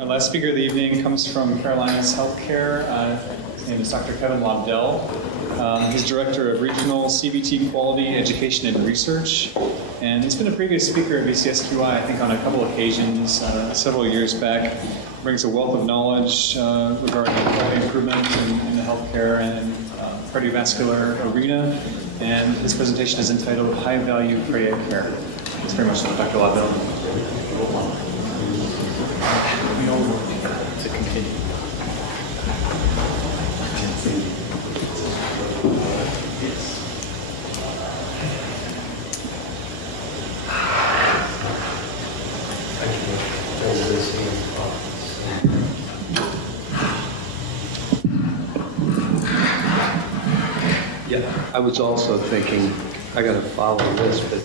Our last speaker of the evening comes from Carolina's Healthcare. His name is Dr. Kevin Lobdell. He's Director of Regional CBT Quality Education and Research. And he's been a previous speaker at VCSQI, I think on a couple occasions, several years back. Brings a wealth of knowledge regarding quality improvement in the healthcare and cardiovascular arena. And his presentation is entitled High Value Cardiac Care. Thanks very much, Dr. Lobdell. To continue. Yeah, I was also thinking, I got to follow this, but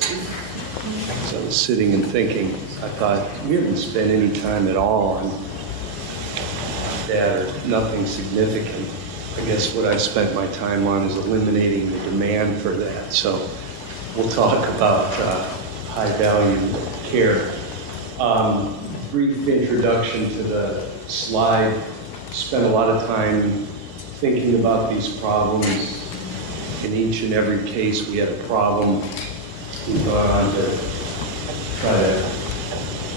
as I was sitting and thinking, I thought, we haven't spent any time at all on that or nothing significant. I guess what I spent my time on is eliminating the demand for that. So we'll talk about high value care. Brief introduction to the slide. Spent a lot of time thinking about these problems. In each and every case we had a problem. We've gone on to try to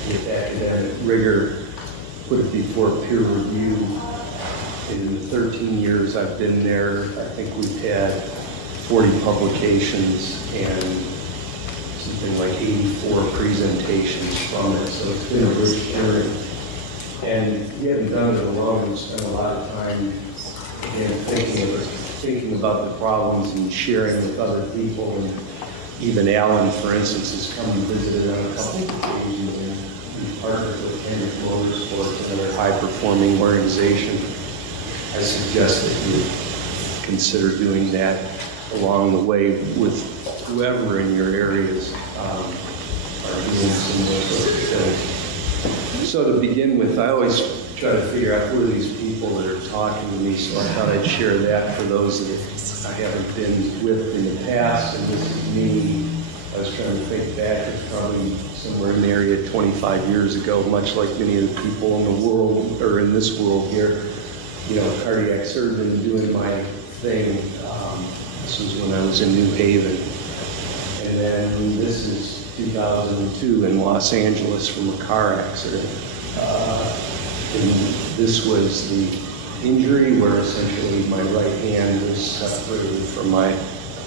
get academic rigor, put it before peer review. In the 13 years I've been there, I think we've had 40 publications and something like 84 presentations from it. So it's been a rich journey. And we haven't done it alone. We've spent a lot of time again thinking about the problems and sharing with other people. And even Alan, for instance, has come and visited on a couple of occasions, and we partnered with Henry Motorsports, another high-performing organization. I suggest that you consider doing that along the way with whoever in your areas are doing similar sort of things. So to begin with, I always try to figure out who are these people that are talking to me, so I thought I'd share that for those that I haven't been with in the past. And this is me. I was trying to think back, it's probably somewhere in the area 25 years ago, much like many of the people in the world, or in this world here, you know, cardiac surgeon doing my thing. This was when I was in New Haven. And then this is 2002 in Los Angeles from a car accident. And this was the injury where essentially my right hand was separated from my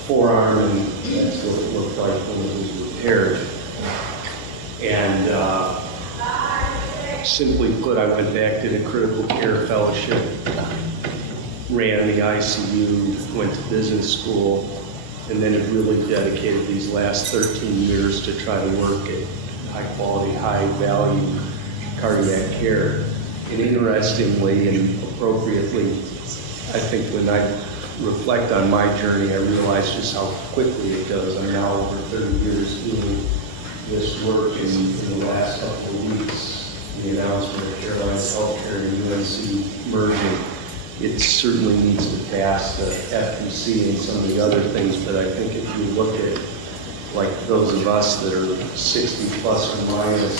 forearm, and that's what it looked like when it was repaired. And simply put, I went back, did a critical care fellowship, ran the ICU, went to business school, and then have really dedicated these last 13 years to try to work at high quality, high value cardiac care. And interestingly and appropriately, I think when I reflect on my journey, I realize just how quickly it goes. I'm now over 30 years doing this work, and in the last couple of weeks, the announcement of Carolina's Healthcare and UNC merging, it certainly needs to pass the FTC and some of the other things, but I think if you look at like those of us that are 60 plus or minus,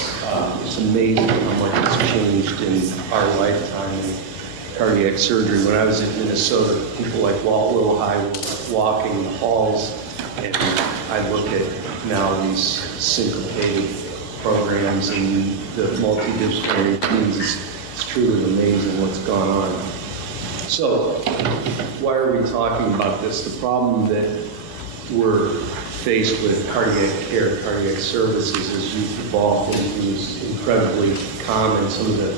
it's amazing how much has changed in our lifetime in cardiac surgery. When I was in Minnesota, people like Walt Wilhigh were walking the halls, and I look at now these syncopated programs and the multidisciplinary teams. It's truly amazing what's gone on. So why are we talking about this? The problem that we're faced with cardiac care, cardiac services as youth evolved into is incredibly common. Some of the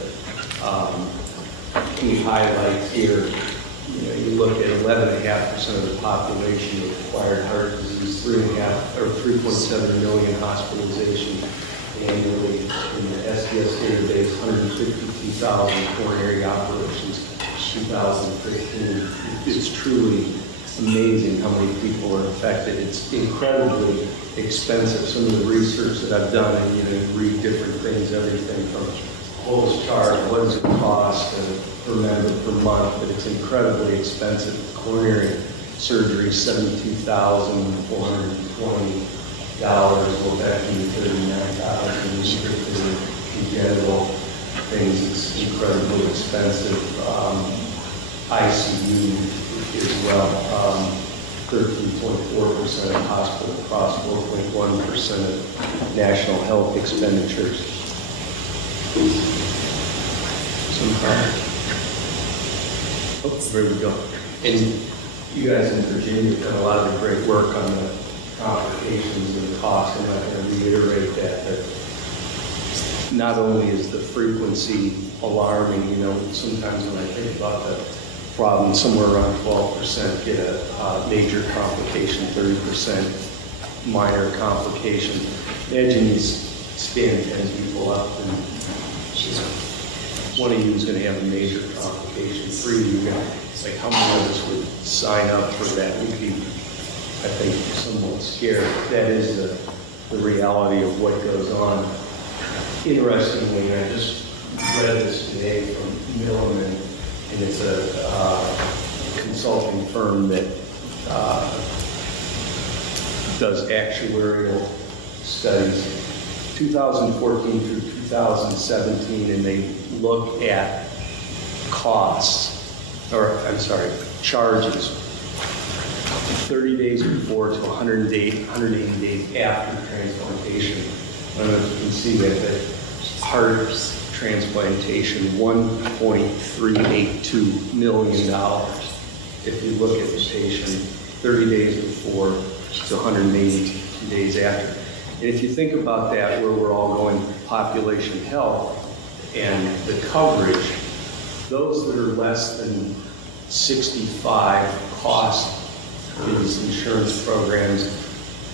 key highlights here, you look at 11.5% of the population with acquired heart disease, 3.7 million hospitalizations annually in the SDS database, 152,000 coronary operations, 2015. It's truly amazing how many people are affected. It's incredibly expensive. Some of the research that I've done, and you read different things, everything from what was charged, what does it cost per member per month, but it's incredibly expensive. Coronary surgery, $72,420, lobectomy, $39,000, restricted congenital things. It's incredibly expensive. ICU as well. 13.4% of hospital costs, 4.1% of national health expenditures. Oh, there we go. And you guys in Virginia have done a lot of the great work on the complications and the costs. I'm not going to reiterate that, but not only is the frequency alarming, you know, sometimes when I think about the problem, somewhere around 12% get a major complication, 30% minor complication. Imagine you stand 10 people up and one of you is going to have a major complication. 3 of you, it's like how many of us would sign up for that? We'd be, I think, somewhat scared. That is the reality of what goes on. Interestingly, I just read this today from Milliman, and it's a consulting firm that does actuarial studies, 2014 through 2017, and they look at charges 30 days before to 180 days after transplantation. I don't know if you can see that, but heart transplantation, $1.382 million. If you look at the patient 30 days before to 180 days after. And if you think about that, where we're all going, population health and the coverage, those that are less than 65 cost these insurance programs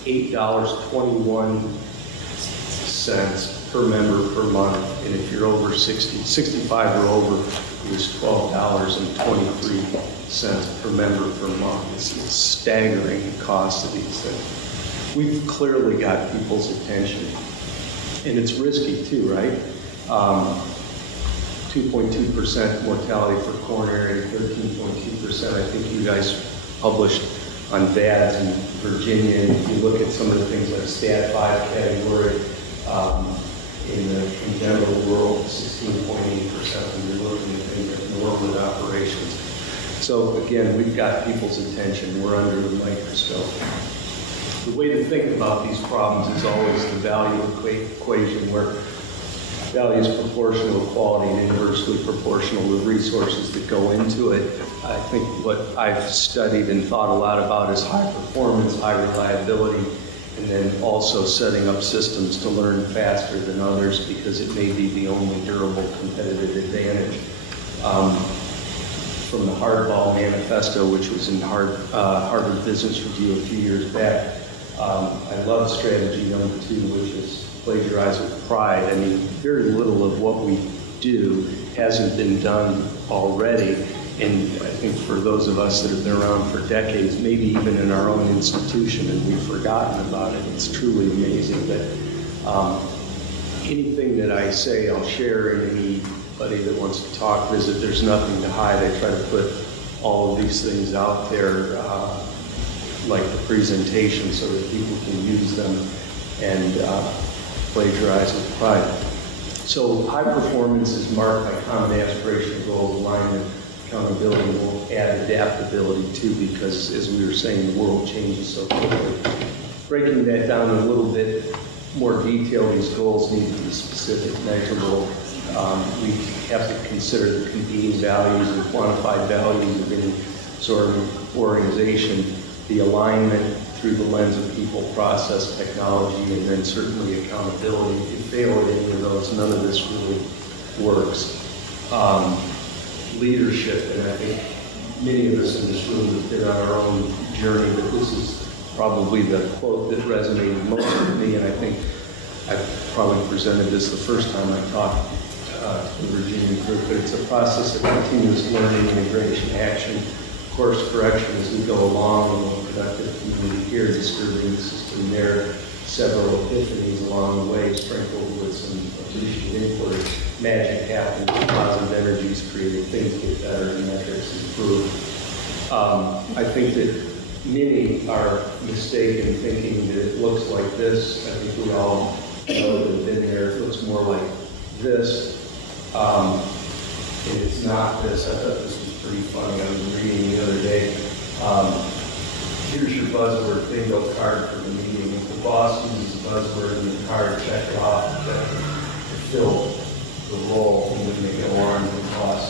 $8.21 per member per month, and if you're over 65 or over, it was $12.23 per member per month. It's staggering the cost of these things. We've clearly got people's attention, and it's risky too, right? 2.2% mortality for coronary, 13.2%. I think you guys published on that in Virginia. And if you look at some of the things like Stat 5 category, in the congenital world, 16.8% when you're looking at things like morbid operations. So again, we've got people's attention. We're under the microscope. The way to think about these problems is always the value equation, where value is proportional to quality and inversely proportional to resources that go into it. I think what I've studied and thought a lot about is high performance, high reliability, and then also setting up systems to learn faster than others, because it may be the only durable competitive advantage. From the Hardball Manifesto, which was in Harvard Business Review a few years back, I love strategy number 2, which is plagiarize with pride. I mean, very little of what we do hasn't been done already. And I think for those of us that have been around for decades, maybe even in our own institution, and we've forgotten about it, it's truly amazing that anything that I say, I'll share, and anybody that wants to talk, visit, there's nothing to hide. I try to put all of these things out there, like the presentation, so that people can use them and plagiarize with pride. So high performance is marked by common aspiration, goals, alignment, accountability. Will add adaptability too, because as we were saying, the world changes so quickly. Breaking that down in a little bit more detail, these goals need to be specific, measurable. We have to consider the competing values and quantified values of any sort of organization, the alignment through the lens of people, process, technology, and then certainly accountability. If you fail at any of those, none of this really works. Leadership, and I think many of us in this room have been on our own journey, but this is probably the quote that resonated most with me, and I think I probably presented this the first time I talked to the Virginia group, but it's a process of continuous learning, integration, action, course correction as we go along, and we'll productive community here, disturbing the system there, several epiphanies along the way, sprinkled with some appreciative inquiry. Magic happens, positive energies created, things get better, and metrics improve. I think that many are mistaken thinking that it looks like this. I think we all know that have been there. It looks more like this. And it's not this. I thought this was pretty funny. I was reading the other day. Here's your buzzword bingo card for the meeting. If the boss uses the buzzword in the card, check it off to fill the role and then they go on to the boss.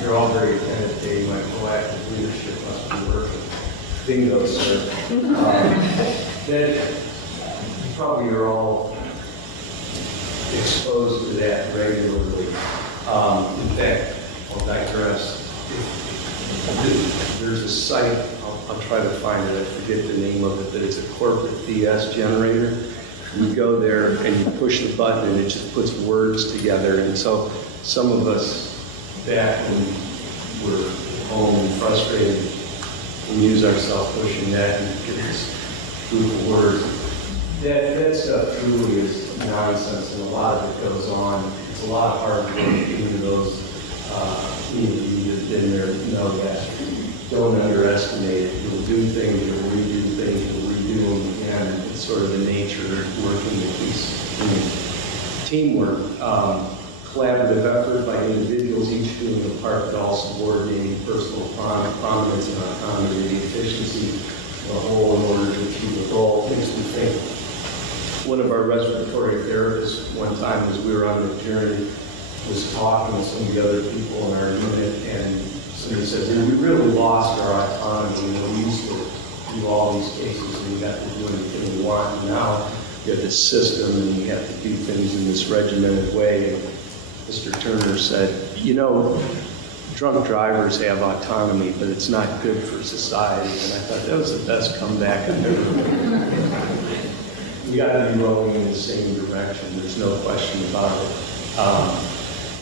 You're all very attentive, Dave. My proactive leadership must be working. Bingo, sir. That you probably are all exposed to that regularly. In fact, I'll digress. There's a site, I'll try to find it, I forget the name of it, but it's a corporate DS generator. You go there and you push the button and it just puts words together. And so some of us back when we're home and frustrated, we use ourselves pushing that and get this group of words. That stuff truly is nonsense, and a lot of it goes on. It's a lot of hard work, even those you have been there know that. Don't underestimate it. You'll do things, you'll redo things, you'll redo them again. It's sort of the nature of working with these teamwork. Collaborative effort by individuals, each doing a part, but all subordinating personal prominence and autonomy, the efficiency of the whole in order to achieve the goal. Makes me think. One of our respiratory therapists one time as we were on the journey was talking with some of the other people in our unit, and somebody says, we really lost our autonomy. We used to do all these cases and we got to do anything we want. And now we have this system and we have to do things in this regimented way. And Mr. Turner said, drunk drivers have autonomy, but it's not good for society. And I thought that was the best comeback I've ever heard. We got to be rowing in the same direction. There's no question about it.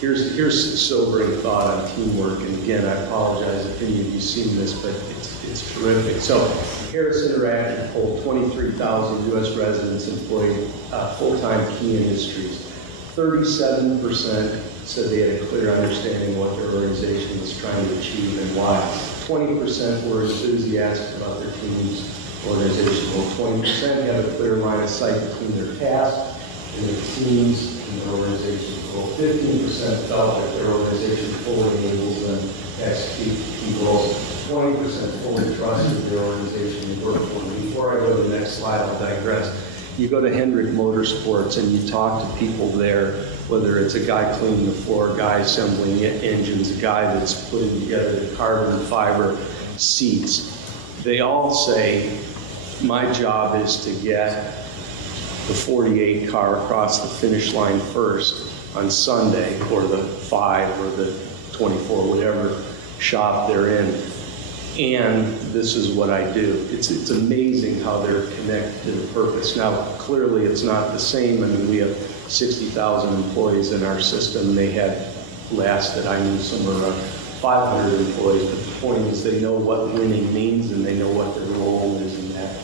Here's a sobering thought on teamwork. And again, I apologize if any of you've seen this, but it's terrific. So Harris Interactive polled 23,000 U.S. residents employed full-time key industries. 37% said they had a clear understanding of what their organization was trying to achieve and why. 20% were enthusiastic about their team's organization. Well, 20% had a clear line of sight between their tasks and their teams and their organization. Well, 15% felt that their organization fully enables them to execute key goals. 20% fully trusted their organization and work for them. Before I go to the next slide, I'll digress. You go to Hendrick Motorsports and you talk to people there, whether it's a guy cleaning the floor, a guy assembling engines, a guy that's putting together the carbon fiber seats. They all say, my job is to get the 48 car across the finish line first on Sunday, or the 5 or the 24, whatever shop they're in. And this is what I do. It's amazing how they're connected to the purpose. Now, clearly it's not the same. I mean, we have 60,000 employees in our system. They had, last that I knew, somewhere around 500 employees. But the point is they know what winning means and they know what their role is in that.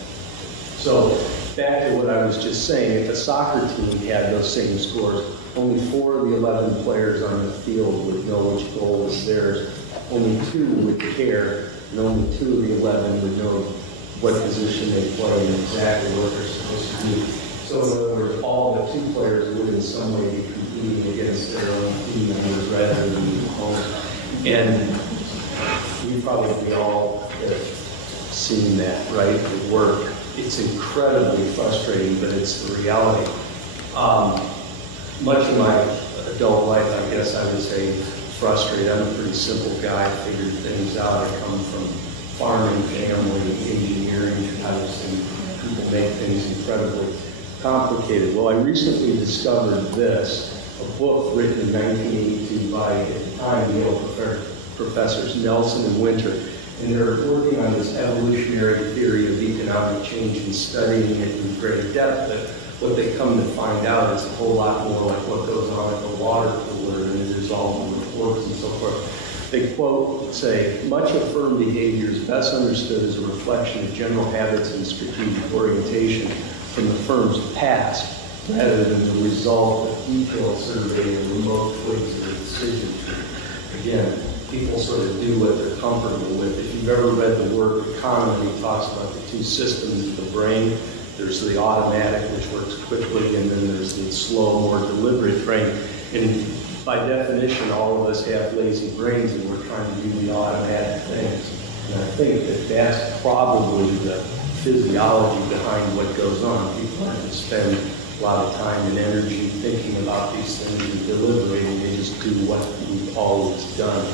So back to what I was just saying, if a soccer team had those same scores, only 4 of the 11 players on the field would know which goal was theirs. Only 2 would care, and only 2 of the 11 would know what position they play and exactly what they're supposed to do. So in other words, all the 2 players would in some way be competing against their own team members rather than the opponent. And we probably all have seen that, right, at work. It's incredibly frustrating, but it's the reality. Much of my adult life, I guess I would say, frustrated. I'm a pretty simple guy, figured things out. I come from farming family, engineering types, and people make things incredibly complicated. Well, I recently discovered this, a book written in 1982 by, at the time, Yale professors Nelson and Winter. And they're working on this evolutionary theory of economic change and studying it in great depth. But what they come to find out is a whole lot more like what goes on at the water cooler and the result of reports and so forth. They quote, say, much of firm behavior is best understood as a reflection of general habits and strategic orientation from the firm's past, rather than the result of detailed survey of remote twigs of the decision tree. Again, people sort of do what they're comfortable with. If you've ever read the work Economy, it talks about the 2 systems of the brain. There's the automatic, which works quickly, and then there's the slow, more deliberate brain. And by definition, all of us have lazy brains and we're trying to do the automatic things. And I think that that's probably the physiology behind what goes on. People have to spend a lot of time and energy thinking about these things and deliberating. They just do what we've always done.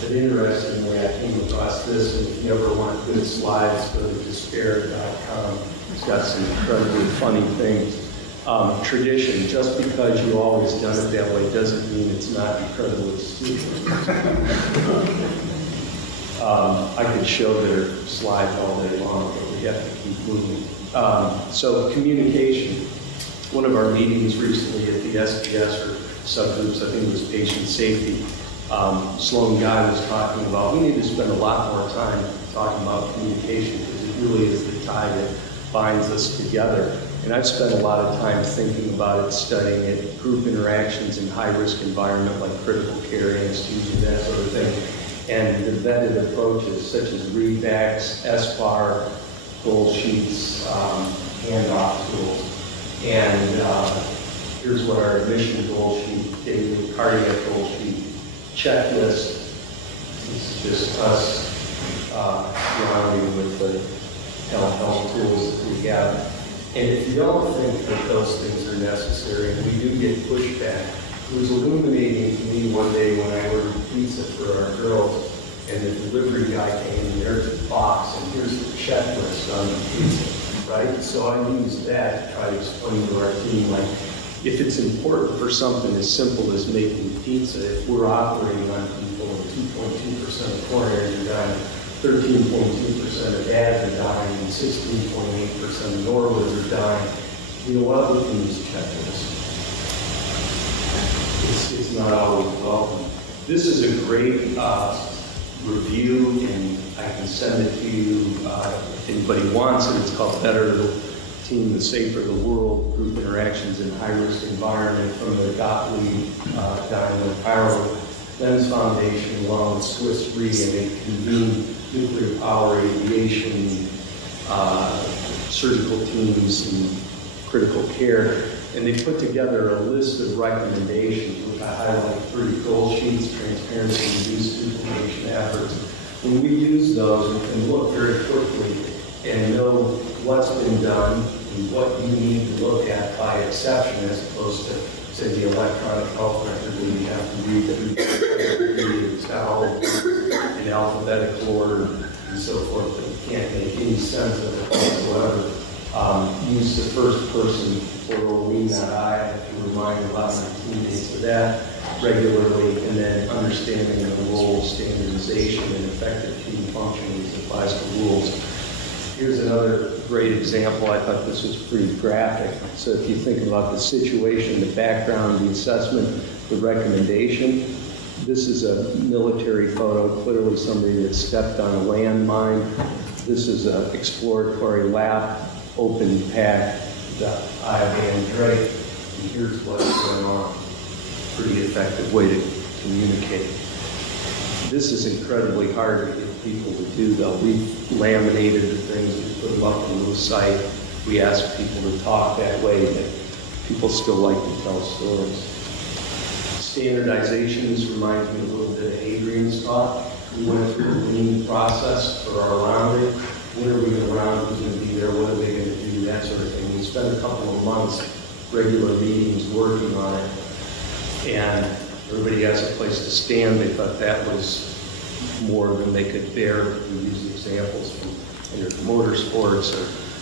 But interestingly, I came across this, and if you ever want good slides, go to despair.com. It's got some incredibly funny things. Tradition, just because you always done it that way doesn't mean it's not incredibly stupid. I could show their slides all day long, but we have to keep moving. So communication. One of our meetings recently at the SBS or subgroups, I think it was patient safety, Sloan Guy was talking about, we need to spend a lot more time talking about communication because it really is the tie that binds us together. And I've spent a lot of time thinking about it, studying it, group interactions in high-risk environment like critical care, anesthesia, that sort of thing. And the vetted approaches such as readbacks, SBAR, goal sheets, handoff tools. And here's what our admission goal sheet, daily cardiac goal sheet, checklist. This is just us grounding with the health tools that we have. And if you don't think that those things are necessary, and we do get pushback, it was illuminating to me one day when I ordered pizza for our girls, and the delivery guy came and there's the box, and here's the checklist on the pizza, right? So I used that to try to explain to our team, like, if it's important for something as simple as making pizza, if we're operating on people and 2.2% of coronary are dying, 13.2% of dads are dying, and 16.8% of Norwoods are dying, you know what? We can use checklists. It's not always welcome. This is a great review, and I can send it to you if anybody wants it. It's called Better the Team, the Safer the World, Group Interactions in High-Risk Environment from the Gottlieb, Diamond, Power, Lenz Foundation, along with Swiss Re, and they convene nuclear power, aviation, surgical teams, and critical care. And they put together a list of recommendations, which I highlight 3 goal sheets, transparency, reduced duplication efforts. When we use those, we can look very quickly and know what's been done and what you need to look at by exception, as opposed to, say, the electronic health record where you have to read the it's got all in alphabetical order and so forth, but you can't make any sense of it whatsoever. Use the first person plural, we, not I. I have to remind a lot of my teammates of that regularly, and then understanding the role of standardization and effective team functioning as applies to rules. Here's another great example. I thought this was pretty graphic. So if you think about the situation, the background, the assessment, the recommendation, this is a military photo, clearly somebody that stepped on a landmine. This is an exploratory lap, open pack, the I-band Drake, and here's what's going on. Pretty effective way to communicate. This is incredibly hard to get people to do, though. We've laminated the things, we put them up on the site. We ask people to talk that way, but people still like to tell stories. Standardization, this reminds me a little bit of Adrian's talk. We went through a lean process for our rounding. When are we going to round? Who's going to be there? What are they going to do? That sort of thing. We spent a couple of months, regular meetings, working on it. And everybody has a place to stand. They thought that was more than they could bear. We use examples from motorsports.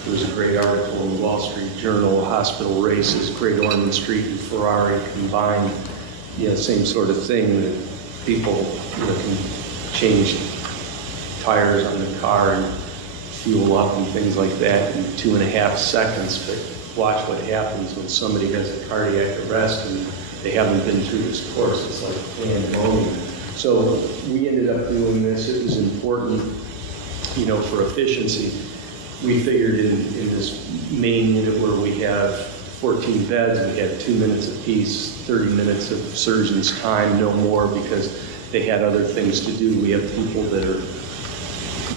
There was a great article in the Wall Street Journal, hospital races, Great Ormond Street and Ferrari combined, same sort of thing, that people can change tires on the car and fuel up and things like that in 2.5 seconds. But watch what happens when somebody has a cardiac arrest and they haven't been through this course. It's like pandemonium. So we ended up doing this. It was important, for efficiency. We figured in this main unit where we have 14 beds, we had 2 minutes apiece, 30 minutes of surgeon's time, no more, because they had other things to do. We have people that are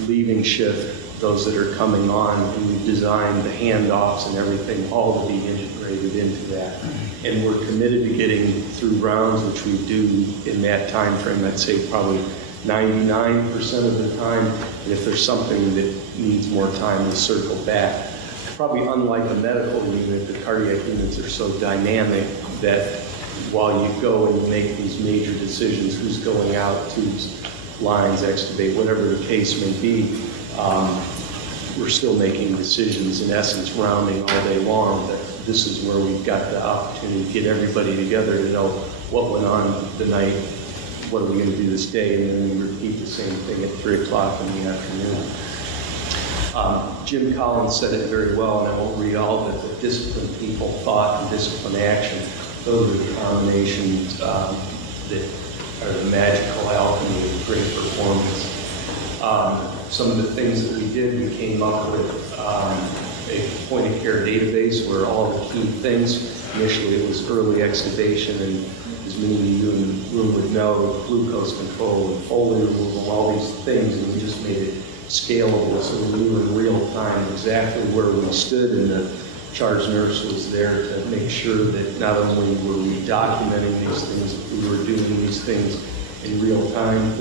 leaving shift, those that are coming on, and we've designed the handoffs and everything all to be integrated into that. and we're committed to getting through rounds, which we do in that time frame. I'd say probably 99% of the time. And if there's something that needs more time, we circle back. Probably unlike a medical unit, the cardiac units are so dynamic that while you go and make these major decisions, who's going out, tubes, lines, extubate, whatever the case may be, we're still making decisions, in essence, rounding all day long. But this is where we've got the opportunity to get everybody together to know what went on the night, what are we going to do this day, and then we repeat the same thing at 3 o'clock in the afternoon. Jim Collins said it very well, and I won't read all of it, but disciplined people, thought, and disciplined action, those are the combinations that are the magical alchemy of great performance. Some of the things that we did, we came up with a point-of-care database where all the key things, initially it was early extubation, and as many of you in the room would know, glucose control and Foley removal, all these things, and we just made it scalable so we knew in real time exactly where we stood, and the charge nurse was there to make sure that not only were we documenting these things, but we were doing these things in real time.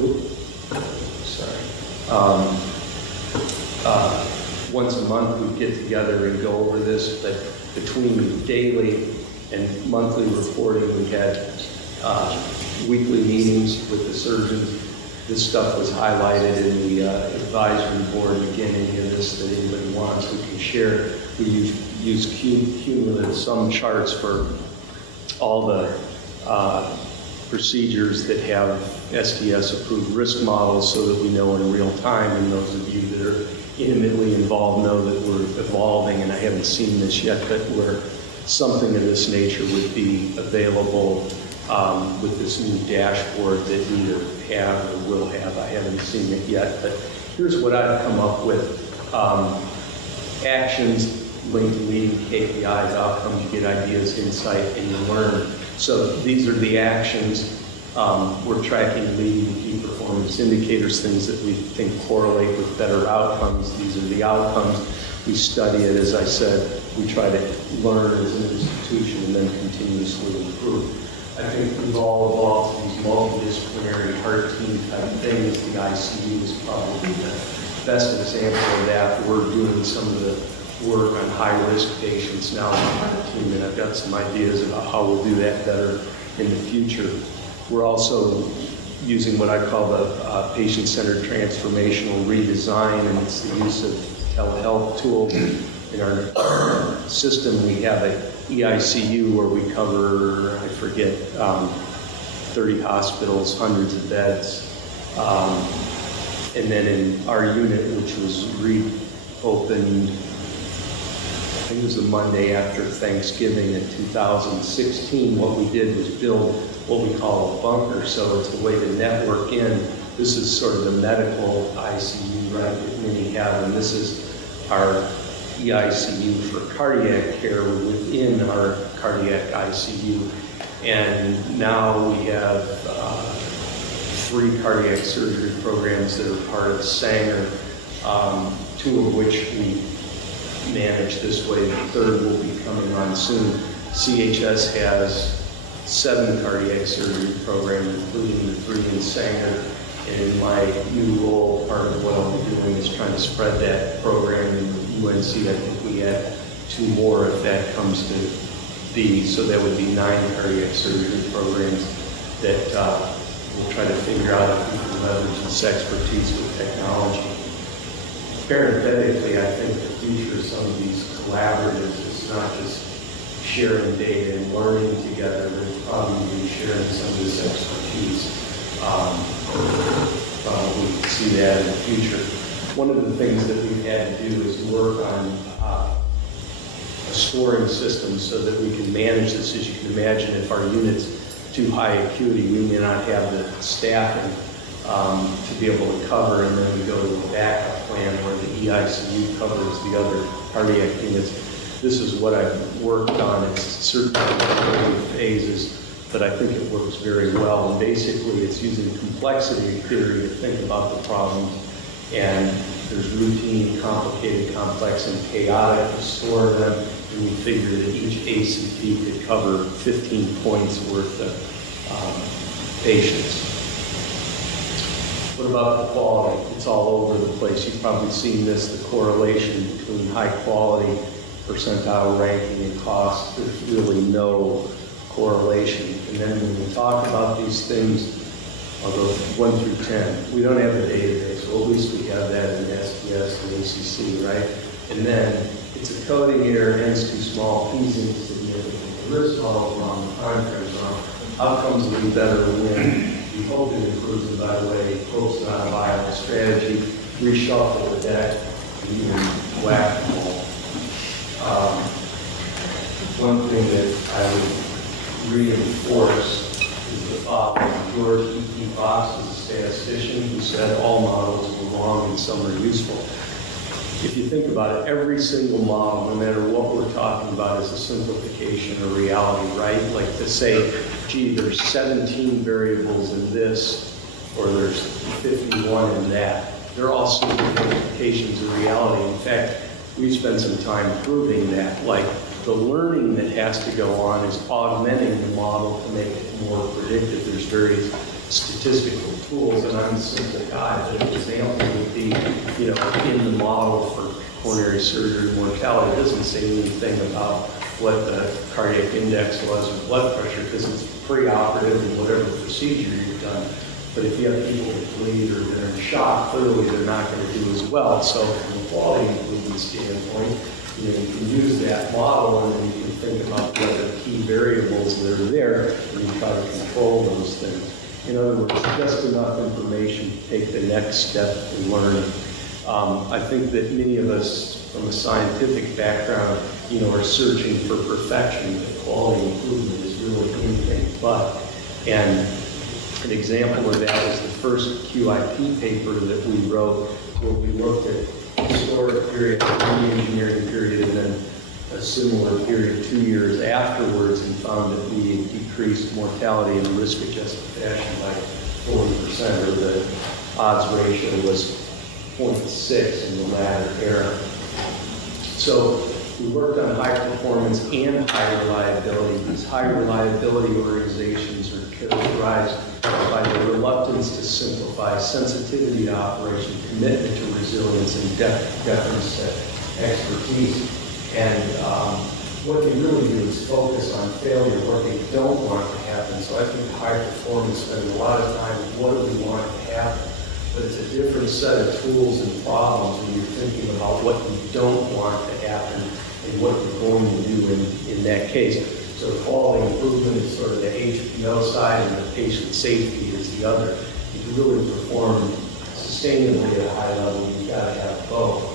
Once a month we'd get together and go over this, but between daily and monthly reporting, we had weekly meetings with the surgeons. This stuff was highlighted in the advisory board. Again, any of this that anybody wants, we can share. We use cumulative sum charts for all the procedures that have STS-approved risk models so that we know in real time, and those of you that are intimately involved know that we're evolving, and I haven't seen this yet, but where something of this nature would be available with this new dashboard that we either have or will have. I haven't seen it yet, but here's what I've come up with. Actions linked to leading KPIs, outcomes, you get ideas, insight, and you learn. So these are the actions. We're tracking leading key performance indicators, things that we think correlate with better outcomes. These are the outcomes. We study it, as I said. We try to learn as an institution and then continuously improve. I think we've all evolved to these multidisciplinary heart team type things. The ICU is probably the best example of that. We're doing some of the work on high-risk patients now on our team, and I've got some ideas about how we'll do that better in the future. We're also using what I call the patient-centered transformational redesign, and it's the use of telehealth tools. In our system, we have a EICU where we cover, I forget, 30 hospitals, hundreds of beds. And then in our unit, which was reopened, I think it was the Monday after Thanksgiving in 2016, what we did was build what we call a bunker. So it's a way to network in. This is sort of the medical ICU, right, that many have, and this is our EICU for cardiac care within our cardiac ICU. And now we have 3 cardiac surgery programs that are part of Sanger, 2 of which we manage this way. The 3rd will be coming on soon. CHS has 7 cardiac surgery programs, including the 3 in Sanger. And in my new role, part of what I'll be doing is trying to spread that program in UNC. I think we add 2 more if that comes to be. So that would be 9 cardiac surgery programs that we'll try to figure out if we can leverage this expertise with technology. Parenthetically, I think the future of some of these collaboratives is not just sharing data and learning together, but it's probably sharing some of this expertise. We see that in the future. One of the things that we've had to do is work on a scoring system so that we can manage this. As you can imagine, if our unit's too high acuity, we may not have the staffing to be able to cover, and then we go to a backup plan where the EICU covers the other cardiac units. This is what I've worked on. It's certainly in phases, but I think it works very well. And basically, it's using complexity theory to think about the problems. And there's routine, complicated, complex, and chaotic. You store them and we figured that each ACP could cover 15 points worth of patients. What about the quality? It's all over the place. You've probably seen this, the correlation between high quality, percentile ranking, and cost. There's really no correlation. And then when we talk about these things, I'll go 1 through 10. We don't have a database. Well, at least we have that in SPS and ACC, right? And then it's a coding error, n's too small, p's insignificant. The risk model wrong, the time frame's wrong. Outcomes will be better when we hope it improves, and by the way, hope's not a viable strategy. Reshuffle the deck, and even whack them all. One thing that I would reinforce is the following. George E.P. Fox was a statistician who said all models were wrong and some are useful. If you think about it, every single model, no matter what we're talking about, is a simplification of reality, right? Like to say, gee, there's 17 variables in this, or there's 51 in that. They're all simplifications of reality. In fact, we spent some time proving that. Like the learning that has to go on is augmenting the model to make it more predictive. There's various statistical tools, and I'm a simple guy. But an example would be, in the model for coronary surgery mortality, it doesn't say anything about what the cardiac index was or blood pressure, because it's pre-operative in whatever procedure you've done. But if you have people that bleed or that are in shock, clearly they're not going to do as well. So from a quality improvement standpoint, you can use that model, and then you can think about what are the key variables that are there, and you try to control those things. In other words, just enough information to take the next step in learning. I think that many of us from a scientific background, are searching for perfection, but quality improvement is really anything but. And an example of that is the first QIP paper that we wrote, where we looked at historic period, re-engineering period, and then a similar period 2 years afterwards, and found that we decreased mortality in a risk-adjusted fashion by 40%, or the odds ratio was 0.6 in the latter era. So we worked on high performance and high reliability. These high reliability organizations are characterized by the reluctance to simplify, sensitivity to operation, commitment to resilience, and deference to expertise. And what they really do is focus on failure, what they don't want to happen. So I think high performance spends a lot of time with what do we want to happen. But it's a different set of tools and problems when you're thinking about what you don't want to happen and what you're going to do in that case. So quality improvement is sort of the HPO side, and the patient safety is the other. If you really perform sustainably at a high level, you've got to have both.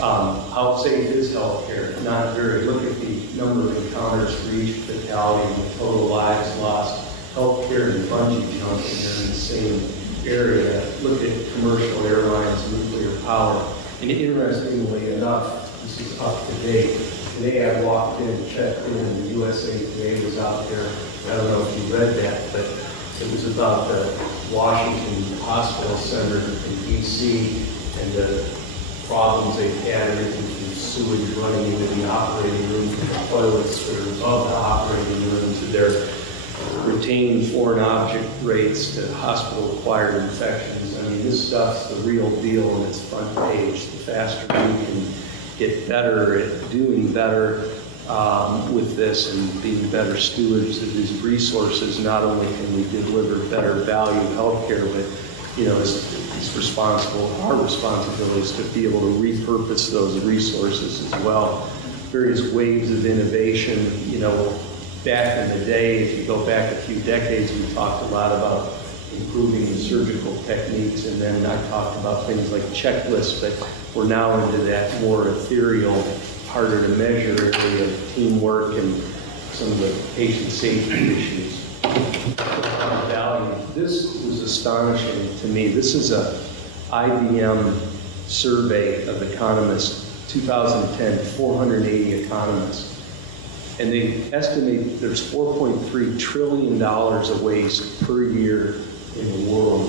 How safe is healthcare? Not very. Look at the number of encounters for each fatality and the total lives lost. Healthcare and bungee jumping are in the same area. Look at commercial airlines, nuclear power. And interestingly enough, this is up to date. Today I walked in and checked in, and the USA Today was out there. I don't know if you read that, but it was about the Washington Hospital Center in DC and the problems they've had, everything from sewage running into the operating room, to the toilets that are above the operating room, to their retained foreign object rates, to hospital-acquired infections. I mean, this stuff's the real deal, and it's front page. The faster we can get better at doing better with this and being better stewards of these resources, not only can we deliver better value healthcare, but it's responsible, our responsibility is to be able to repurpose those resources as well. Various waves of innovation, back in the day, if you go back a few decades, we talked a lot about improving the surgical techniques, and then I talked about things like checklists, but we're now into that more ethereal, harder to measure area of teamwork and some of the patient safety issues. Value. This was astonishing to me. This is a IBM survey of economists, 2010, 480 economists. And they estimate there's $4.3 trillion of waste per year in the world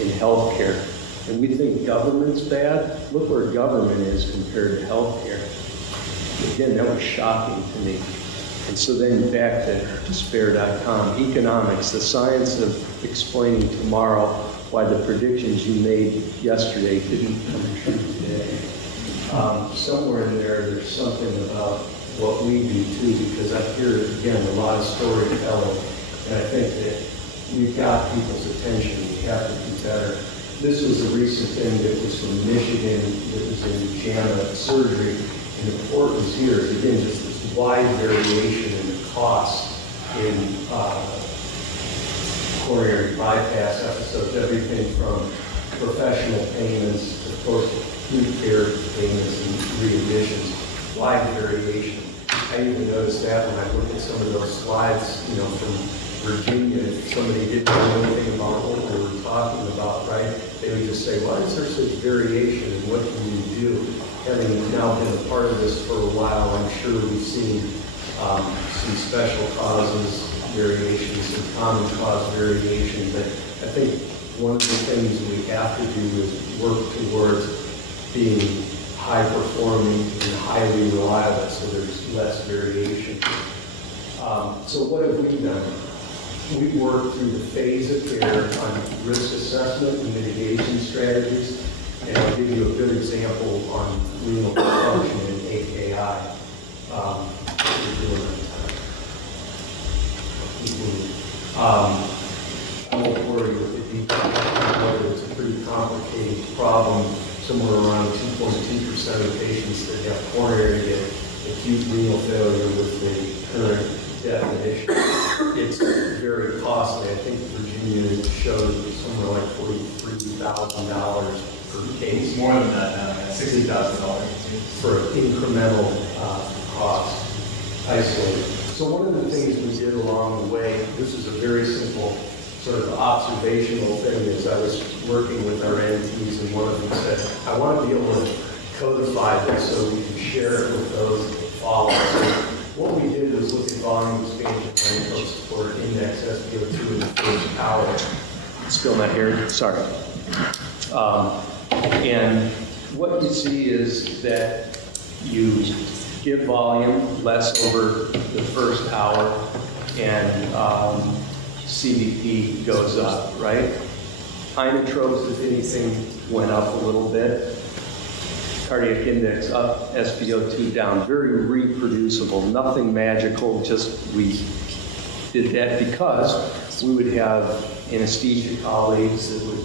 in healthcare. And we think government's bad. Look where government is compared to healthcare. Again, that was shocking to me. And so then back to despair.com, economics, the science of explaining tomorrow why the predictions you made yesterday didn't come true today. Somewhere in there's something about what we do too, because I hear, again, a lot of storytelling, and I think that we've got people's attention. We have to do better. This was a recent thing that was from Michigan. It was in JAMA surgery. And the importance here is, again, just this wide variation in the cost in coronary bypass episodes, everything from professional payments to post-acute care payments and readmissions, wide variation. I even noticed that when I looked at some of those slides, from Virginia, if somebody didn't know anything about what we were talking about, right? They would just say, why is there such variation and what can you do? Having now been a part of this for a while, I'm sure we've seen some special causes variations, some common cause variation, but I think one of the things we have to do is work towards being high performing and highly reliable so there's less variation. So what have we done? We worked through the phase of care on risk assessment and mitigation strategies, and I'll give you a good example on renal function and AKI. I won't bore you with the details. It's a pretty complicated problem. Somewhere around 2.2% of the patients that have coronary get acute renal failure with the current definition. It's very costly. I think Virginia showed somewhere like $43,000 per case. It's more than that now, $60,000 for incremental cost isolated. So one of the things we did along the way, this is a very simple sort of observational thing, is I was working with our NTs and one of them said, I want to be able to codify this so we can share it with those that follow. So what we did was look at volume expansion and support index SpO2 in the first hour. Still not here? Sorry. And what you see is that you give volume less over the first hour and CVP goes up, right? Inotropes, if anything, went up a little bit. Cardiac index up, SpO2 down, very reproducible, nothing magical, just we did that because we would have anesthesia colleagues that would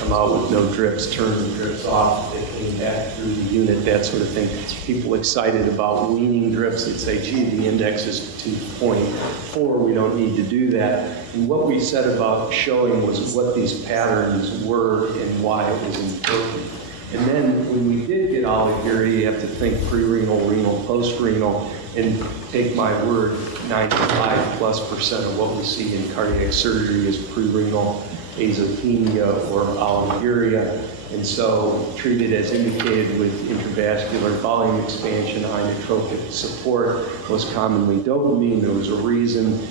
come out with no drips, turn the drips off, they came back through the unit, that sort of thing. People excited about weaning drips, they'd say, gee, the index is 2.4, we don't need to do that. And what we said about showing was what these patterns were and why it was important. And then when we did get oliguria, you have to think pre-renal, renal, post-renal, and take my word, 95+% of what we see in cardiac surgery is pre-renal azopenia or oliguria. And so treated as indicated with intravascular volume expansion, inotropic support, most commonly dopamine. There was a reason.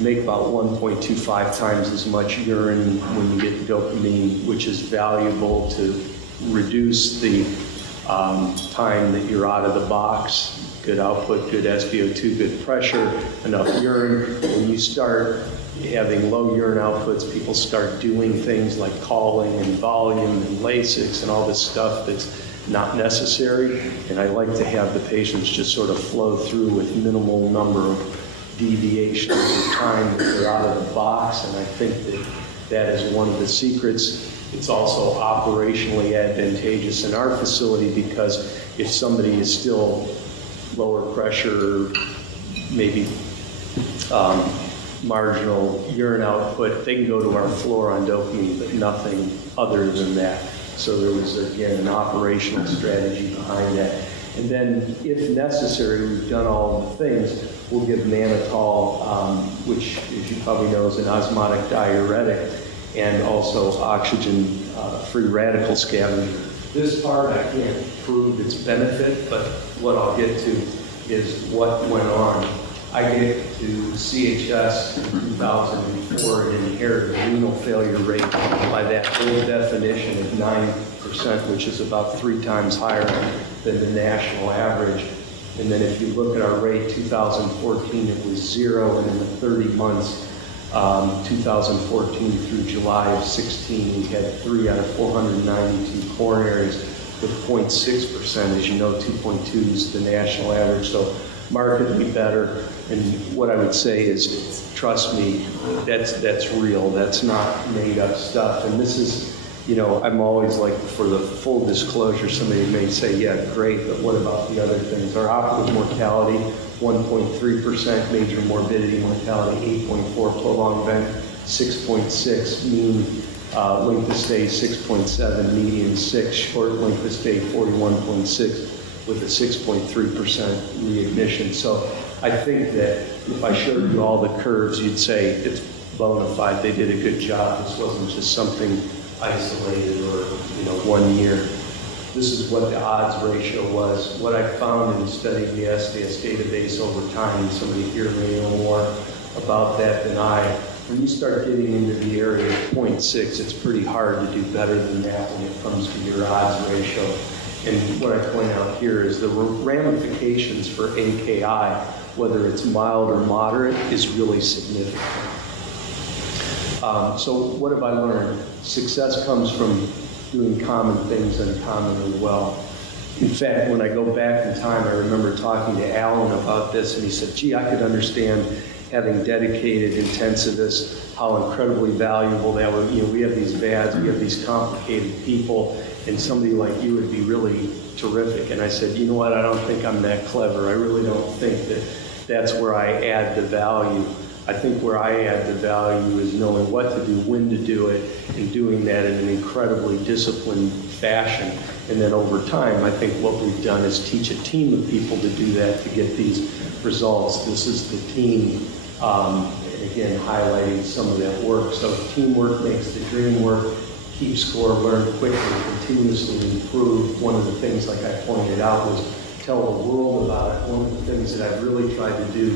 Make about 1.25 times as much urine when you get dopamine, which is valuable to reduce the time that you're out of the box. Good output, good SpO2, good pressure, enough urine. When you start having low urine outputs, people start doing things like calling and volume and Lasix and all this stuff that's not necessary. And I like to have the patients just sort of flow through with minimal number of deviations of time that they're out of the box. And I think that that is one of the secrets. It's also operationally advantageous in our facility because if somebody is still lower pressure, maybe marginal urine output, they can go to our floor on dopamine, but nothing other than that. So there was, again, an operational strategy behind that. And then, if necessary, we've done all of the things. We'll give mannitol, which, as you probably know, is an osmotic diuretic, and also oxygen-free radical scavenger. This part, I can't prove its benefit, but what I'll get to is what went on. I get to CHS in 2004 and inherited a renal failure rate by that old definition of 9%, which is about 3 times higher than the national average. And then if you look at our rate, 2014, it was 0, and in the 30 months, 2014 through July of 16, we had 3 out of 492 coronaries with 0.6%. As you know, 2.2 is the national average, so markedly better. And what I would say is, trust me, that's real. That's not made up stuff. And this is, you know, I'm always like, for the full disclosure, somebody may say, yeah, great, but what about the other things? Our operative mortality, 1.3%, major morbidity mortality, 8.4, prolonged event, 6.6, mean length of stay, 6.7, median 6, short length of stay, 41.6, with a 6.3% readmission. So I think that if I showed you all the curves, you'd say it's bona fide. They did a good job. This wasn't just something isolated or, you know, 1 year. This is what the odds ratio was. What I found in studying the SDS database over time, and somebody here may know more about that than I, when you start getting into the area of 0.6, it's pretty hard to do better than that when it comes to your odds ratio. And what I point out here is the ramifications for AKI, whether it's mild or moderate, is really significant. So what have I learned? Success comes from doing common things uncommonly well. In fact, when I go back in time, I remember talking to Alan about this, and he said, gee, I could understand having dedicated intensivists, how incredibly valuable that would, you know, we have these VADs, we have these complicated people, and somebody like you would be really terrific. And I said, you know what, I don't think I'm that clever. I really don't think that that's where I add the value. I think where I add the value is knowing what to do, when to do it, and doing that in an incredibly disciplined fashion. And then over time, I think what we've done is teach a team of people to do that, to get these results. This is the team, and again, highlighting some of that work. So teamwork makes the dream work. Keep score, learn quickly, continuously improve. One of the things, like I pointed out, was tell the world about it. One of the things that I've really tried to do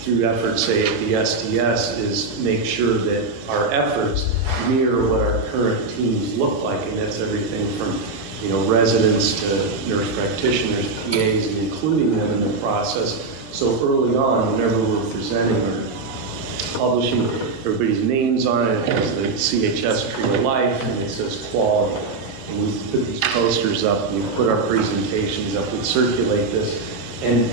through efforts, say, at the SDS, is make sure that our efforts mirror what our current teams look like, and that's everything from, you know, residents to nurse practitioners, PAs, and including them in the process. So early on, whenever we're presenting or publishing, everybody's names on it. It has the CHS Tree of Life, and it says quality. And we put these posters up, and we put our presentations up, we circulate this, and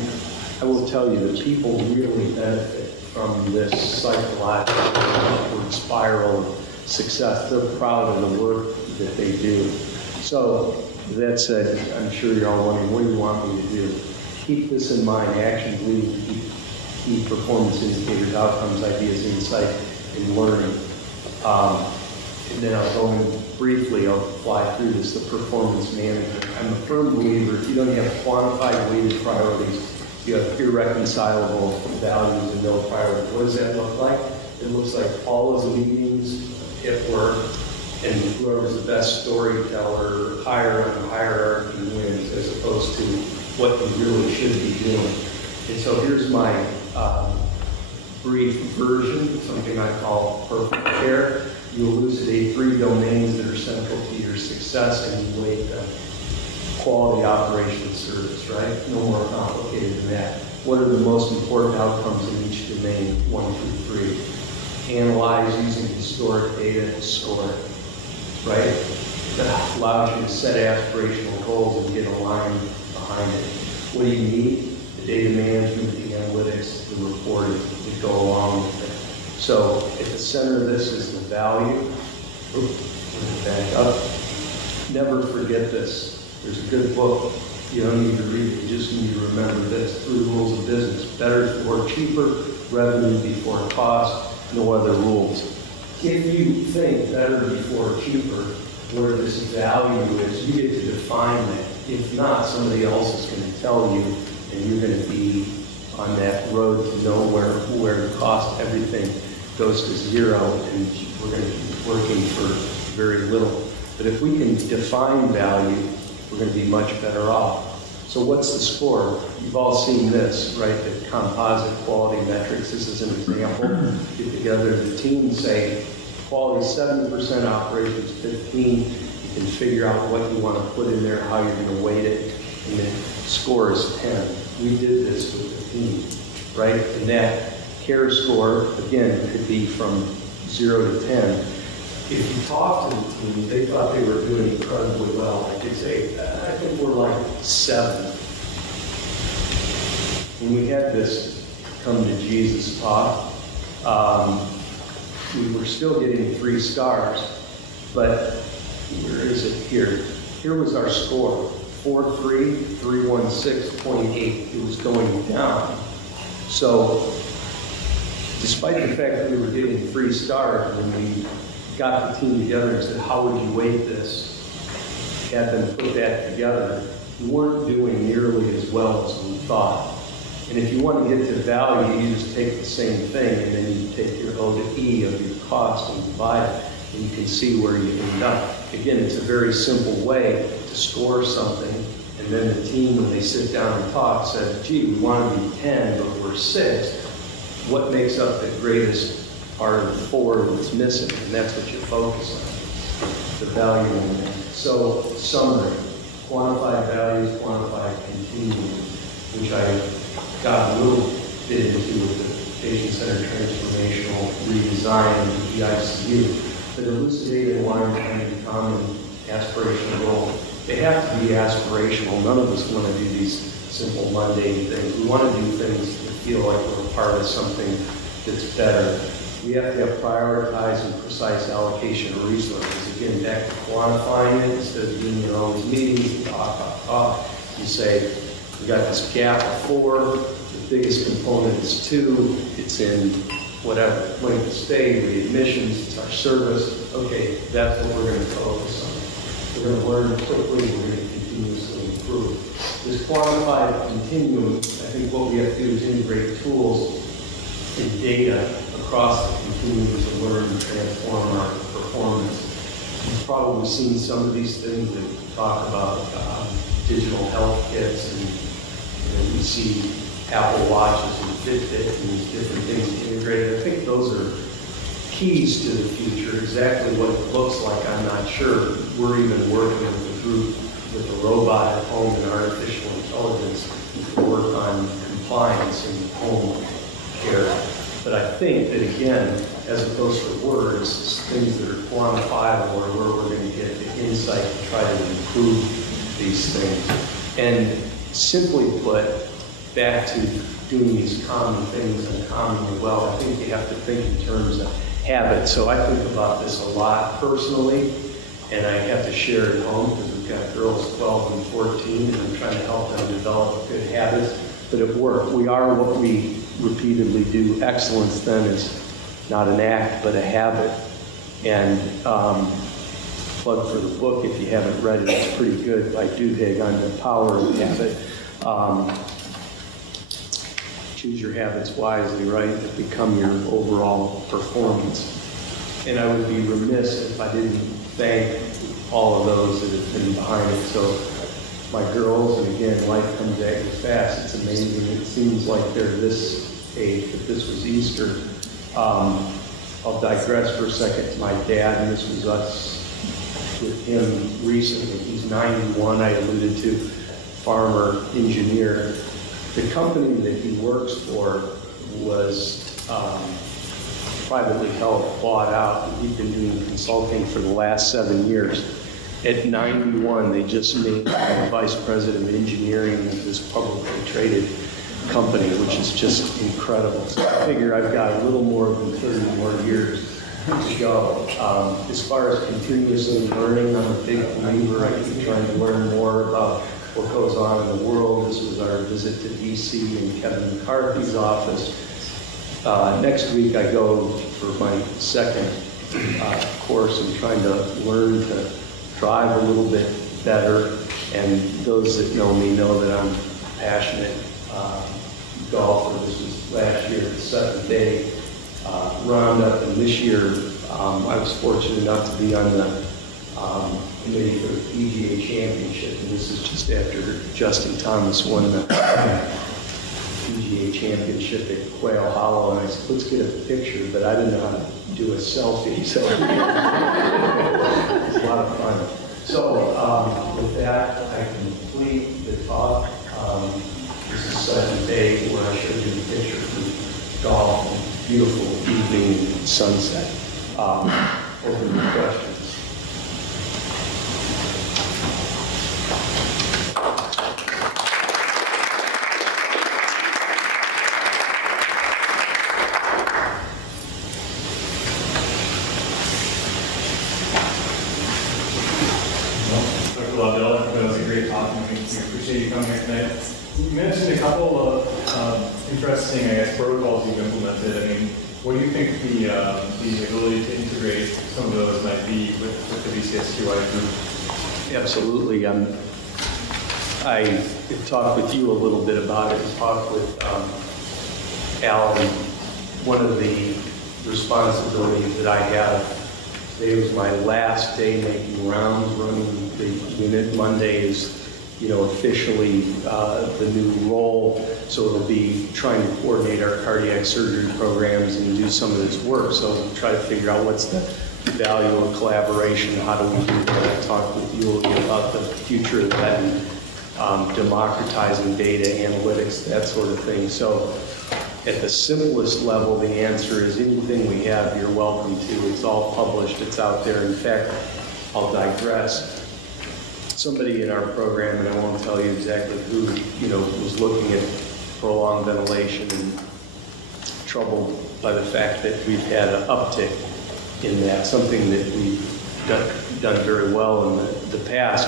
I will tell you that people really benefit from this psychological upward spiral of success. They're proud of the work that they do. So that said, I'm sure you're all wondering, what do you want me to do? Keep this in mind. Actions leading to key performance indicators, outcomes, ideas, insight, and learning. And then I'll go in briefly, I'll fly through this, the performance management. I'm a firm believer, if you don't have quantified weighted priorities, you have irreconcilable values and no priorities. What does that look like? It looks like all of the meetings at work, and whoever's the best storyteller, higher on the hierarchy wins, as opposed to what you really should be doing. And so here's my brief version, something I call perfect care. You elucidate 3 domains that are central to your success, and you weight them. Quality, operation, service, right? No more complicated than that. What are the most important outcomes in each domain? 1 through 3. Analyze using historic data to score it, right? That allows you to set aspirational goals and get aligned behind it. What do you need? The data management, the analytics, the reporting that go along with it. So at the center of this is the value. Back up. Never forget this. There's a good book. You don't need to read it. You just need to remember this. 3 rules of business. Better before cheaper, revenue before cost, no other rules. If you think better before cheaper, where this value is, you get to define that. If not, somebody else is going to tell you, and you're going to be on that road to nowhere where the cost, everything goes to 0, and we're going to be working for very little. But if we can define value, we're going to be much better off. So what's the score? You've all seen this, right? The composite quality metrics. This is an example. Get together the team, say quality 70%, operations 15. You can figure out what you want to put in there, how you're going to weight it, and then score is 10. we did this with the team, right? And that care score, again, could be from 0 to 10. If you talk to the team, they thought they were doing incredibly well. I could say, I think we're like 7. When we had this come to Jesus talk, we were still getting 3 stars, but where is it here? Here was our score, 43316.8. It was going down. So, despite the fact that we were getting 3 stars, when we got the team together and said, how would you weight this? Had them put that together, we weren't doing nearly as well as we thought. And if you want to get to value, you just take the same thing and then you take your O to E of your cost and divide it, and you can see where you end up. Again, it's a very simple way to score something, and then the team, when they sit down and talk, said, gee, we want to be 10, but we're 6. What makes up the greatest part of the 4 that's missing? And that's what you're focused on, the value in it. So, summary, quantified values, quantified continuum, which I got a little bit into with the patient-centered transformational redesign of the ICU. But elucidate and align behind the common aspirational goal. They have to be aspirational. None of us want to do these simple, mundane things. We want to do things that feel like we're part of something that's better. We have to have prioritized and precise allocation of resources. Again, back to quantifying it, instead of being in all these meetings, talk. You say, we got this gap of 4, the biggest component is 2, it's in whatever, length of stay, readmissions, it's our service. Okay, that's what we're going to focus on. We're going to learn quickly, we're going to continuously improve. This quantified continuum, I think what we have to do is integrate tools and data across the continuum to learn and transform our performance. You've probably seen some of these things that talk about digital health kits, and we see Apple Watches and Fitbit and these different things integrated. I think those are keys to the future. Exactly what it looks like, I'm not sure. We're even working with a group with a robot at home and artificial intelligence to work on compliance in home care. But I think that, again, as opposed to words, it's things that are quantifiable or where we're going to get the insight to try to improve these things. And simply put, back to doing these common things uncommonly well, I think you have to think in terms of habits. So I think about this a lot personally, and I have to share it at home because we've got girls 12 and 14, and I'm trying to help them develop good habits. But at work, we are what we repeatedly do. Excellence then is not an act, but a habit. And plug for the book, if you haven't read it, it's pretty good, by Duhigg on the power of habit. Choose your habits wisely, right? That become your overall performance. And I would be remiss if I didn't thank all of those that have been behind it. So my girls, and again, life comes at you fast. It's amazing. It seems like they're this age, but this was Easter. I'll digress for a second to my dad, and this was us with him recently. He's 91, I alluded to, farmer, engineer. The company that he works for was privately held, bought out. He'd been doing consulting for the last 7 years. At 91, they just made him vice president of engineering of this publicly traded company, which is just incredible. So I figure I've got a little more than 30 more years to go. As far as continuously learning, I'm a big believer. I keep trying to learn more about what goes on in the world. This was our visit to DC and Kevin McCarthy's office. Next week I go for my second course. I'm trying to learn to drive a little bit better, and those that know me know that I'm passionate golfer. This was last year, the 7th day roundup, and this year I was fortunate enough to be on the committee for the PGA Championship, and this is just after Justin Thomas won the PGA Championship at Quail Hollow, and I said, let's get a picture, but I didn't know how to do a selfie, so it was a lot of fun. So with that, I complete the talk. This is Sutton Bay where I showed you the picture from golf and beautiful evening sunset. Open to questions. Dr. Lobdell, I think that was a great talk, and we appreciate you coming here tonight. You mentioned a couple of interesting, I guess, protocols you've implemented. I mean, what do you think the ability to integrate some of those might be with the VCSQI group? Absolutely. I talked with you a little bit about it, talked with Alan. One of the responsibilities that I have, today was my last day making rounds, running the unit. Monday is, officially the new role. So it'll be trying to coordinate our cardiac surgery programs and do some of this work. So we'll try to figure out what's the value of collaboration, how do we do that. I talked with you about the future of that and democratizing data analytics, that sort of thing. So at the simplest level, the answer is anything we have, you're welcome to. It's all published, it's out there. In fact, I'll digress. Somebody in our program, and I won't tell you exactly who, was looking at prolonged ventilation and troubled by the fact that we've had an uptick in that, something that we've done very well in the past.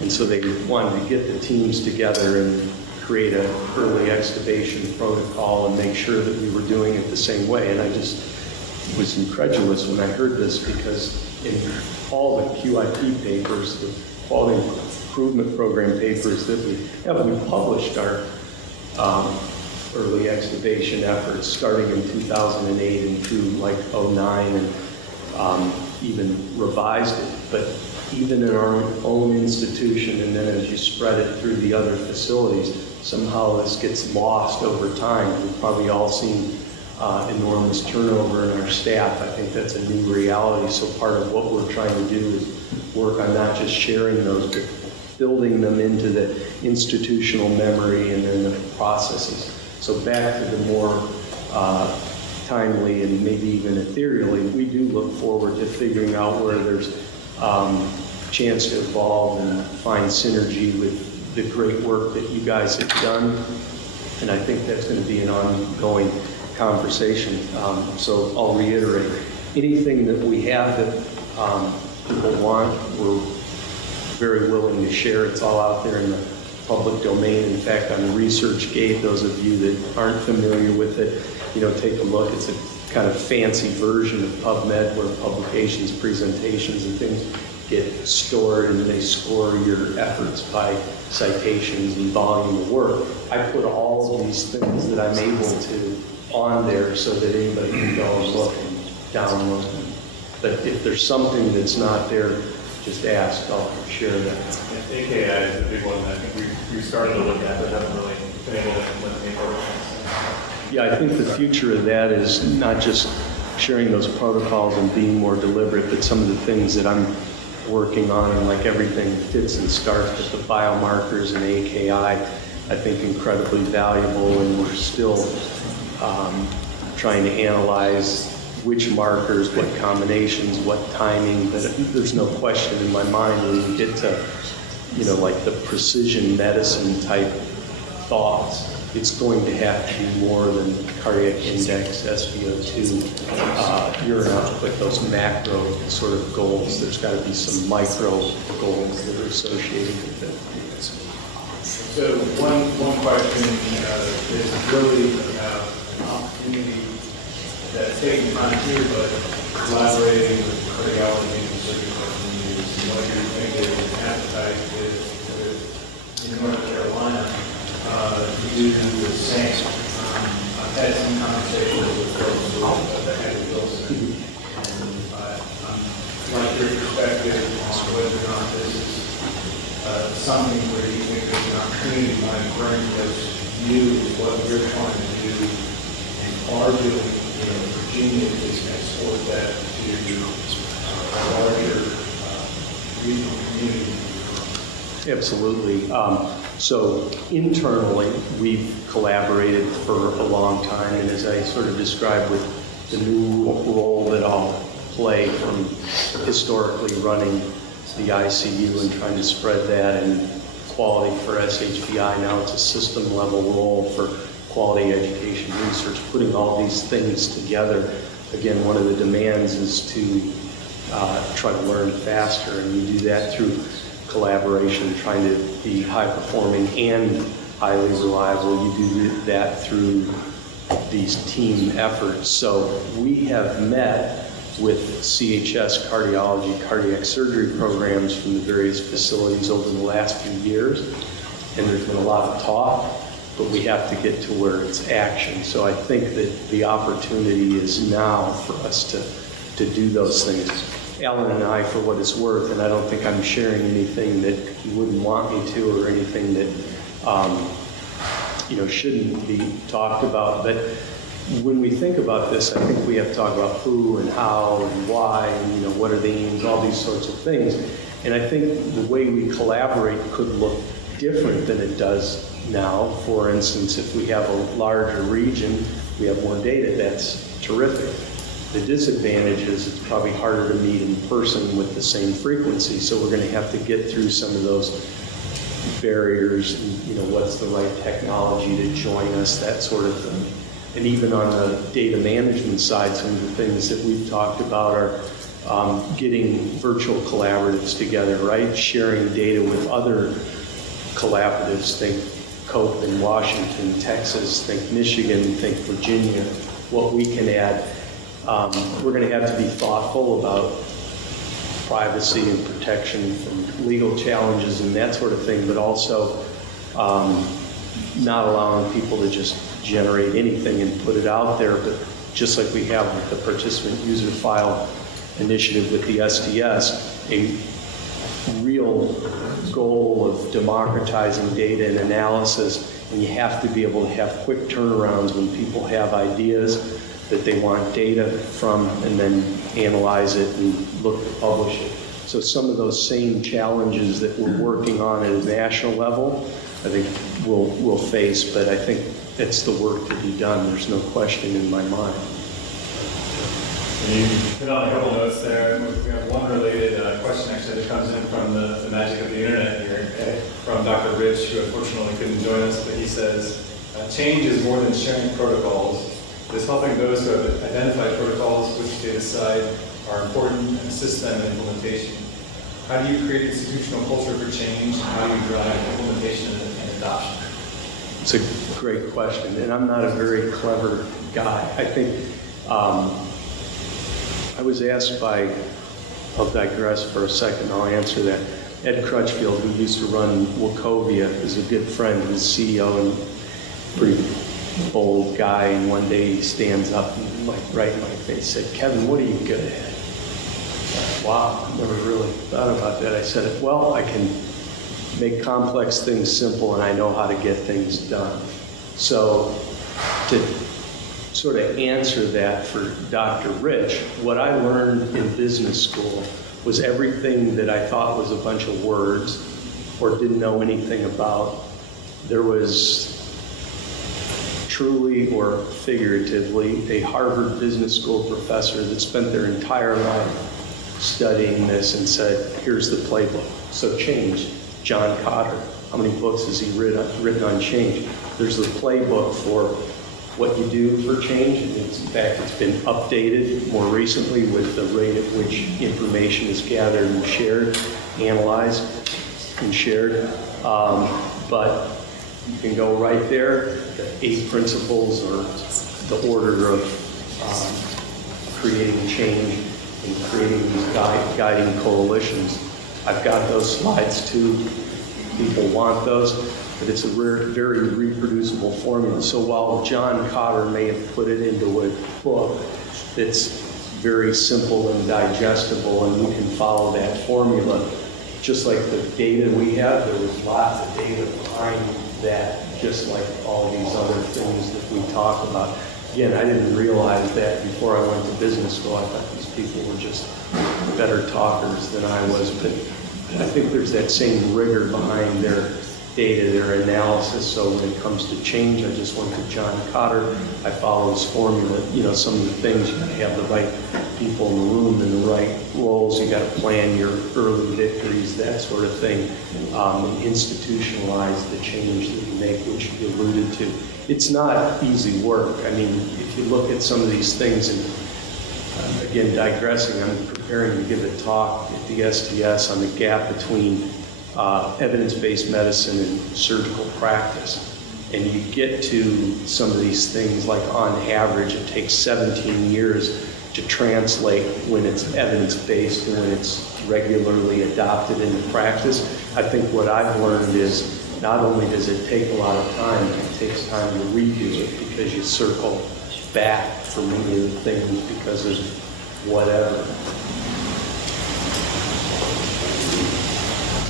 And so they wanted to get the teams together and create an early extubation protocol and make sure that we were doing it the same way. And I just was incredulous when I heard this, because in all the QIP papers, the quality improvement program papers that we have, we published our early extubation efforts starting in 2008 and through like 2009, and even revised it. But even in our own institution, and then as you spread it through the other facilities, somehow this gets lost over time. We've probably all seen enormous turnover in our staff. I think that's a new reality. So part of what we're trying to do is work on not just sharing those, but building them into the institutional memory and then the processes. So back to the more timely and maybe even ethereally, we do look forward to figuring out where there's chance to evolve and find synergy with the great work that you guys have done. And I think that's going to be an ongoing conversation. So I'll reiterate, anything that we have that people want, we're very willing to share. It's all out there in the public domain. In fact, on ResearchGate, those of you that aren't familiar with it, take a look. It's a kind of fancy version of PubMed where publications, presentations, and things get stored, and they score your efforts by citations and volume of work. I put all of these things that I'm able to on there so that anybody can go and look and download them. But if there's something that's not there, just ask, I'll share that. AKI is a big one that I think we started to look at, but haven't really been able to implement any programs. Yeah, I think the future of that is not just sharing those protocols and being more deliberate, but some of the things that I'm working on, and like everything fits and starts with the biomarkers and AKI, I think incredibly valuable, and we're still trying to analyze which markers, what combinations, what timing, but there's no question in my mind when you get to, like the precision medicine type thoughts, it's going to have to be more than cardiac index, SpO2, urine output, those macro sort of goals. There's got to be some micro goals that are associated with it. So one question is really about an opportunity that's taking time here, but collaborating with cardiology and surgical communities. And what you're thinking is appetite with in North Carolina, you do the same. I've had some conversations with folks who are the head of Wilson, and I'd like your perspective on whether or not this is something where you think there's an opportunity might bring this view of what you're trying to do, and arguably, Virginia is export that to a larger regional community. Absolutely. So internally, we've collaborated for a long time, and as I sort of described with the new role that I'll play from historically running the ICU and trying to spread that and quality for SHPI, now it's a system level role for quality education research, putting all these things together. Again, one of the demands is to try to learn faster, and you do that through collaboration, trying to be high performing and highly reliable. You do that through these team efforts. So we have met with CHS cardiology, cardiac surgery programs from the various facilities over the last few years, and there's been a lot of talk, but we have to get to where it's action. So I think that the opportunity is now for us to do those things. Alan and I, for what it's worth, and I don't think I'm sharing anything that he wouldn't want me to or anything that shouldn't be talked about. But when we think about this, I think we have to talk about who and how and why and what are the aims, all these sorts of things. And I think the way we collaborate could look different than it does now. For instance, if we have a larger region, we have more data, that's terrific. The disadvantage is it's probably harder to meet in person with the same frequency, so we're going to have to get through some of those barriers, and, what's the right technology to join us, that sort of thing. And even on the data management side, some of the things that we've talked about are getting virtual collaboratives together, right? Sharing data with other collaboratives, think COPE in Washington, Texas, think Michigan, think Virginia, what we can add. We're going to have to be thoughtful about privacy and protection from legal challenges and that sort of thing, but also not allowing people to just generate anything and put it out there, but just like we have with the participant user file initiative with the SDS, a real goal of democratizing data and analysis, and you have to be able to have quick turnarounds when people have ideas that they want data from and then analyze it and look to publish it. So some of those same challenges that we're working on at a national level, I think we'll face, but I think it's the work to be done. There's no question in my mind. You put on a couple notes there. We have one related question actually that comes in from the magic of the internet here, from Dr. Rich, who unfortunately couldn't join us, but he says, change is more than sharing protocols. It is helping those who have identified protocols which they decide are important and assist them in implementation. How do you create institutional culture for change? How do you drive implementation and adoption? It's a great question, and I'm not a very clever guy. I think I was asked by, I'll digress for a second, I'll answer that. Ed Crutchfield, who used to run Wachovia, is a good friend, he's CEO and pretty bold guy, and one day he stands up and right in my face said, "Kevin, what are you good at?" Wow, I never really thought about that. I said, well, I can make complex things simple and I know how to get things done. So to sort of answer that for Dr. Rich, what I learned in business school was everything that I thought was a bunch of words or didn't know anything about. There was truly or figuratively a Harvard Business School professor that spent their entire life studying this and said, here's the playbook. So change. John Cotter, how many books has he written on change? There's the playbook for what you do for change. And in fact, it's been updated more recently with the rate at which information is gathered and shared, analyzed and shared. But you can go right there, the 8 principles or the order of creating change and creating these guiding coalitions. I've got those slides too. People want those, but it's a very reproducible formula. So while John Cotter may have put it into a book that's very simple and digestible and we can follow that formula, just like the data we have, there was lots of data behind that, just like all these other things that we talk about. Again, I didn't realize that before I went to business school. I thought these people were just better talkers than I was, but I think there's that same rigor behind their data, their analysis. So when it comes to change, I just went to John Cotter. I follow his formula. You know, some of the things, you got to have the right people in the room in the right roles. You got to plan your early victories, that sort of thing. Institutionalize the change that you make, which you alluded to. It's not easy work. I mean, if you look at some of these things, and again, digressing, I'm preparing to give a talk at the STS on the gap between evidence-based medicine and surgical practice. And you get to some of these things, like on average, it takes 17 years to translate when it's evidence-based and when it's regularly adopted into practice. I think what I've learned is not only does it take a lot of time, it takes time to redo it because you circle back for many of the things because of whatever.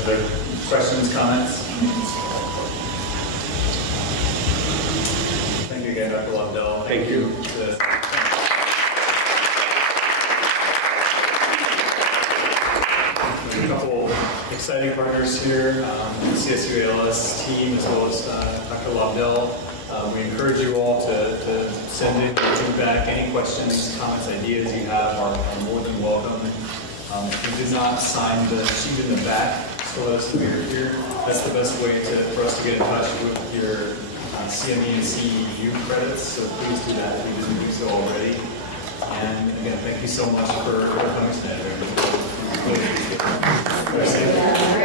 Other questions, comments? Thank you again, Dr. Lobdell. Thank you. A couple exciting partners here, the VCSQI team as well as Dr. Lobdell. We encourage you all to send in your feedback, any questions, comments, ideas you have are more than welcome. If you did not sign the sheet in the back, so let us know you're here. That's the best way for us to get in touch with your CME and CEU credits, so please do that if you didn't do so already. And again, thank you so much for coming tonight. Really appreciate it.